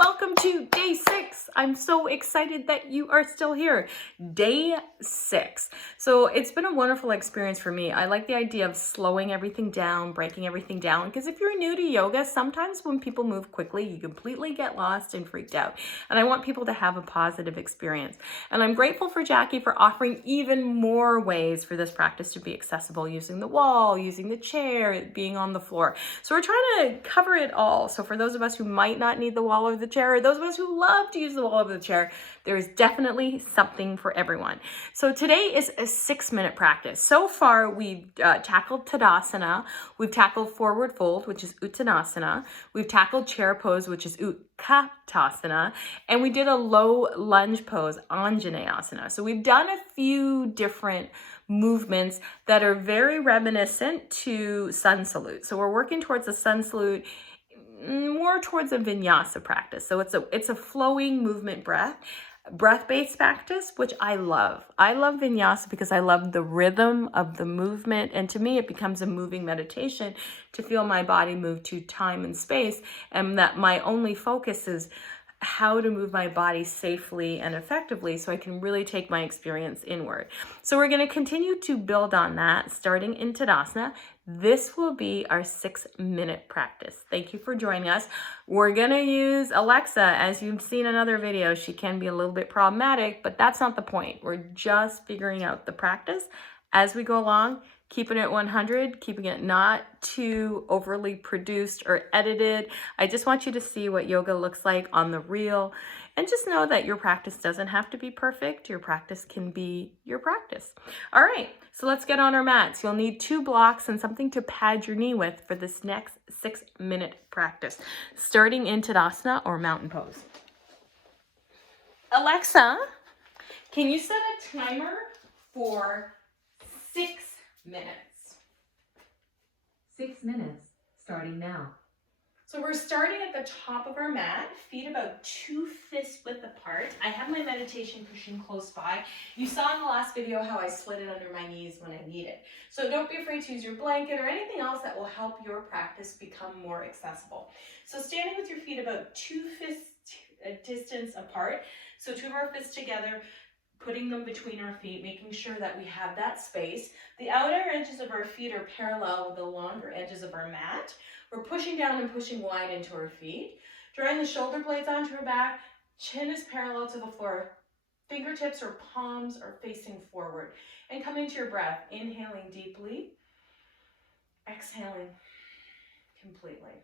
welcome to day 6. I'm so excited that you are still here. Day 6. So it's been a wonderful experience for me. I like the idea of slowing everything down, breaking everything down, because if you're new to yoga, sometimes when people move quickly, you completely get lost and freaked out. And I want people to have a positive experience. And I'm grateful for Jackie for offering even more ways for this practice to be accessible, using the wall, using the chair, being on the floor. So we're trying to cover it all. So for those of us who might not need the wall or the chair, or those of us who love to use the wall or the chair, there is definitely something for everyone. So today is a 6-minute practice. So far, we've tackled Tadasana. We've tackled forward fold, which is Uttanasana. We've tackled chair pose, which is Utkatasana. And we did a low lunge pose, Anjaneyasana. So we've done a few different movements that are very reminiscent to sun salute. So we're working towards a sun salute, more towards a vinyasa practice. So it's a flowing movement breath-based practice, which I love. I love vinyasa because I love the rhythm of the movement. And to me, it becomes a moving meditation to feel my body move to time and space. And that my only focus is how to move my body safely and effectively so I can really take my experience inward. So we're going to continue to build on that starting in Tadasana. This will be our 6-minute practice. Thank you for joining us. We're going to use Alexa. As you've seen in other videos, she can be a little bit problematic, but that's not the point. We're just figuring out the practice as we go along, keeping it 100, keeping it not too overly produced or edited. I just want you to see what yoga looks like on the reel, and just know that your practice doesn't have to be perfect. Your practice can be your practice. All right, so let's get on our mats. You'll need 2 blocks and something to pad your knee with for this next 6-minute practice, starting in Tadasana or mountain pose. Alexa, can you set a timer for 6 minutes? 6 minutes, starting now. So we're starting at the top of our mat, feet about 2 fists width apart. I have my meditation cushion close by. You saw in the last video how I slid it under my knees when I need it. So don't be afraid to use your blanket or anything else that will help your practice become more accessible. So standing with your feet about 2 fists distance apart. So 2 of our fists together, putting them between our feet, making sure that we have that space. The outer edges of our feet are parallel with the longer edges of our mat. We're pushing down and pushing wide into our feet. Drawing the shoulder blades onto our back. Chin is parallel to the floor. Fingertips or palms are facing forward. And come into your breath. Inhaling deeply. Exhaling completely.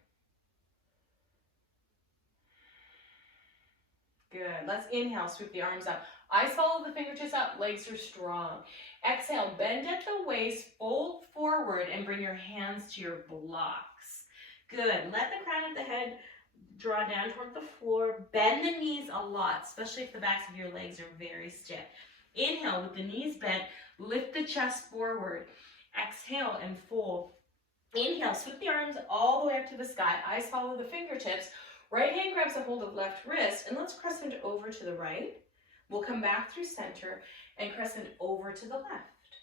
Good. Let's inhale, sweep the arms up. Eyes follow the fingertips up, legs are strong. Exhale, bend at the waist, fold forward, and bring your hands to your blocks. Good. Let the crown of the head draw down toward the floor. Bend the knees a lot, especially if the backs of your legs are very stiff. Inhale with the knees bent, lift the chest forward. Exhale and fold. Inhale, sweep the arms all the way up to the sky. Eyes follow the fingertips. Right hand grabs a hold of left wrist, and let's crescent over to the right. We'll come back through center and crescent over to the left.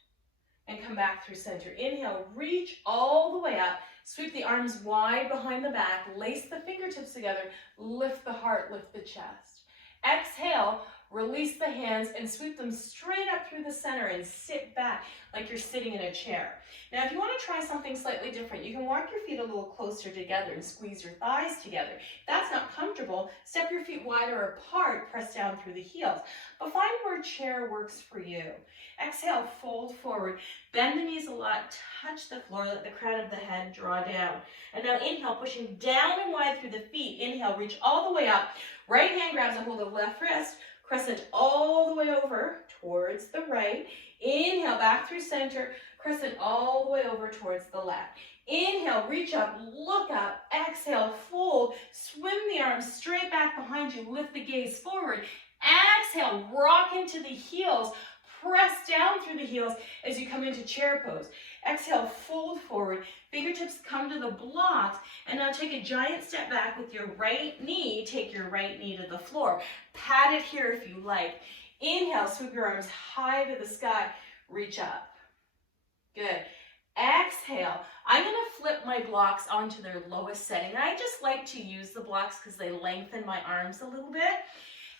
And come back through center. Inhale, reach all the way up. Sweep the arms wide behind the back. Lace the fingertips together. Lift the heart, lift the chest. Exhale, release the hands and sweep them straight up through the center and sit back like you're sitting in a chair. Now, if you want to try something slightly different, you can walk your feet a little closer together and squeeze your thighs together. If that's not comfortable, step your feet wider apart, press down through the heels. But find where chair works for you. Exhale, fold forward. Bend the knees a lot, touch the floor, let the crown of the head draw down. And now inhale, pushing down and wide through the feet. Inhale, reach all the way up. Right hand grabs a hold of left wrist. Crescent all the way over towards the right. Inhale, back through center. Crescent all the way over towards the left. Inhale, reach up, look up. Exhale, fold. Swim the arms straight back behind you. Lift the gaze forward. Exhale, rock into the heels. Press down through the heels as you come into chair pose. Exhale, fold forward. Fingertips come to the blocks. And now take a giant step back with your right knee. Take your right knee to the floor. Pat it here if you like. Inhale, sweep your arms high to the sky. Reach up. Good. Exhale. I'm going to flip my blocks onto their lowest setting. I just like to use the blocks because they lengthen my arms a little bit.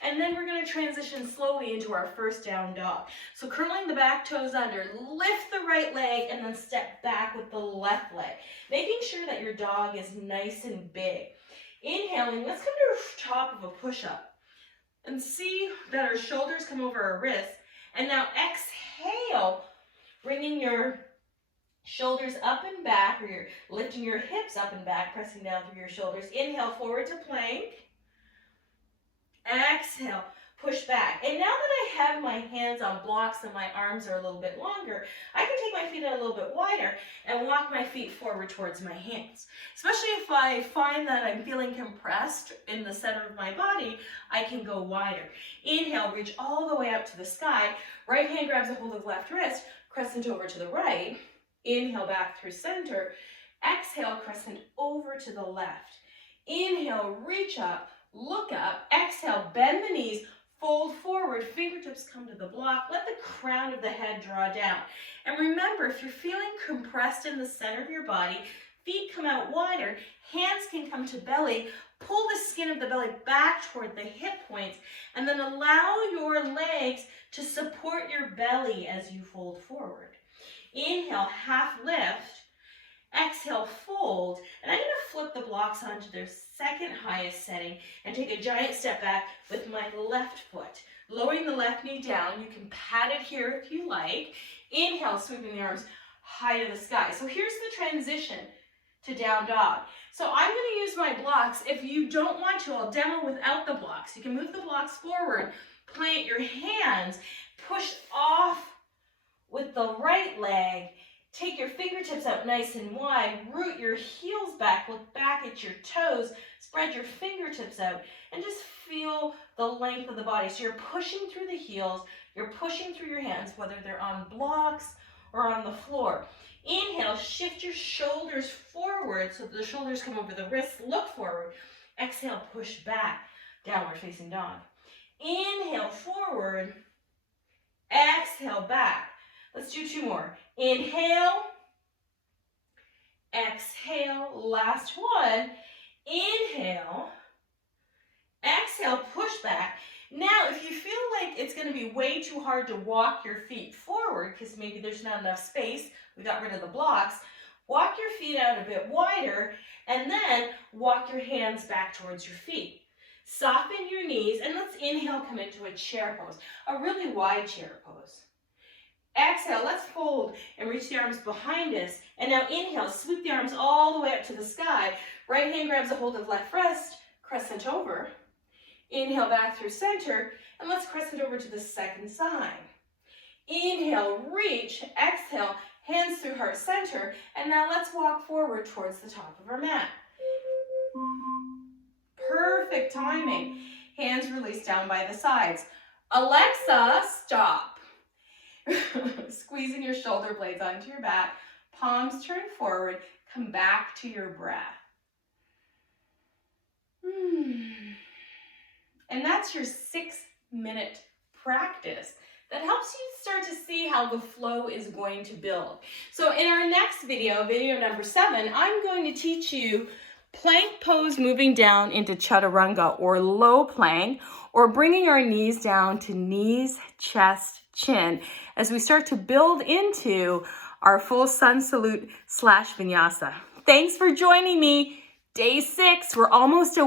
And then we're going to transition slowly into our first down dog. So curling the back toes under, lift the right leg, and then step back with the left leg. Making sure that your dog is nice and big. Inhaling, let's come to the top of a push-up. And see that our shoulders come over our wrists. And now exhale, bringing your shoulders up and back, or you're lifting your hips up and back, pressing down through your shoulders. Inhale, forward to plank. Exhale, push back. And now that I have my hands on blocks and my arms are a little bit longer, I can take my feet out a little bit wider and walk my feet forward towards my hands. Especially if I find that I'm feeling compressed in the center of my body, I can go wider. Inhale, reach all the way up to the sky. Right hand grabs a hold of left wrist, crescent over to the right. Inhale, back through center. Exhale, crescent over to the left. Inhale, reach up. Look up, exhale, bend the knees, fold forward, fingertips come to the block, let the crown of the head draw down. And remember, if you're feeling compressed in the center of your body, feet come out wider, hands can come to belly, pull the skin of the belly back toward the hip points, and then allow your legs to support your belly as you fold forward. Inhale, half lift. Exhale, fold, and I'm going to flip the blocks onto their second highest setting and take a giant step back with my left foot. Lowering the left knee down, you can pat it here if you like. Inhale, sweeping the arms high to the sky. So here's the transition to down dog. So I'm going to use my blocks. If you don't want to, I'll demo without the blocks. You can move the blocks forward, plant your hands, push off with the right leg. Take your fingertips out nice and wide, root your heels back, look back at your toes, spread your fingertips out, and just feel the length of the body. So you're pushing through the heels, you're pushing through your hands, whether they're on blocks or on the floor. Inhale, shift your shoulders forward so the shoulders come over the wrists, look forward. Exhale, push back, downward facing dog. Inhale, forward. Exhale, back. Let's do two more. Inhale, exhale, last one. Inhale, exhale, push back. Now, if you feel like it's going to be way too hard to walk your feet forward, because maybe there's not enough space, we got rid of the blocks, walk your feet out a bit wider, and then walk your hands back towards your feet. Soften your knees, and let's inhale, come into a chair pose, a really wide chair pose. Exhale, let's fold and reach the arms behind us. And now inhale, sweep the arms all the way up to the sky. Right hand grabs a hold of left wrist, crescent over. Inhale back through center, and let's crescent over to the second side. Inhale, reach, exhale, hands through heart center, and now let's walk forward towards the top of our mat. Perfect timing. Hands release down by the sides. Alexa, stop. Squeezing your shoulder blades onto your back, palms turn forward, come back to your breath. And that's your 6-minute practice. That helps you start to see how the flow is going to build. So in our next video, video number 7, I'm going to teach you plank pose moving down into chaturanga or low plank, or bringing our knees down to knees, chest, chin, as we start to build into our full sun salute / vinyasa. Thanks for joining me. Day 6, we're almost a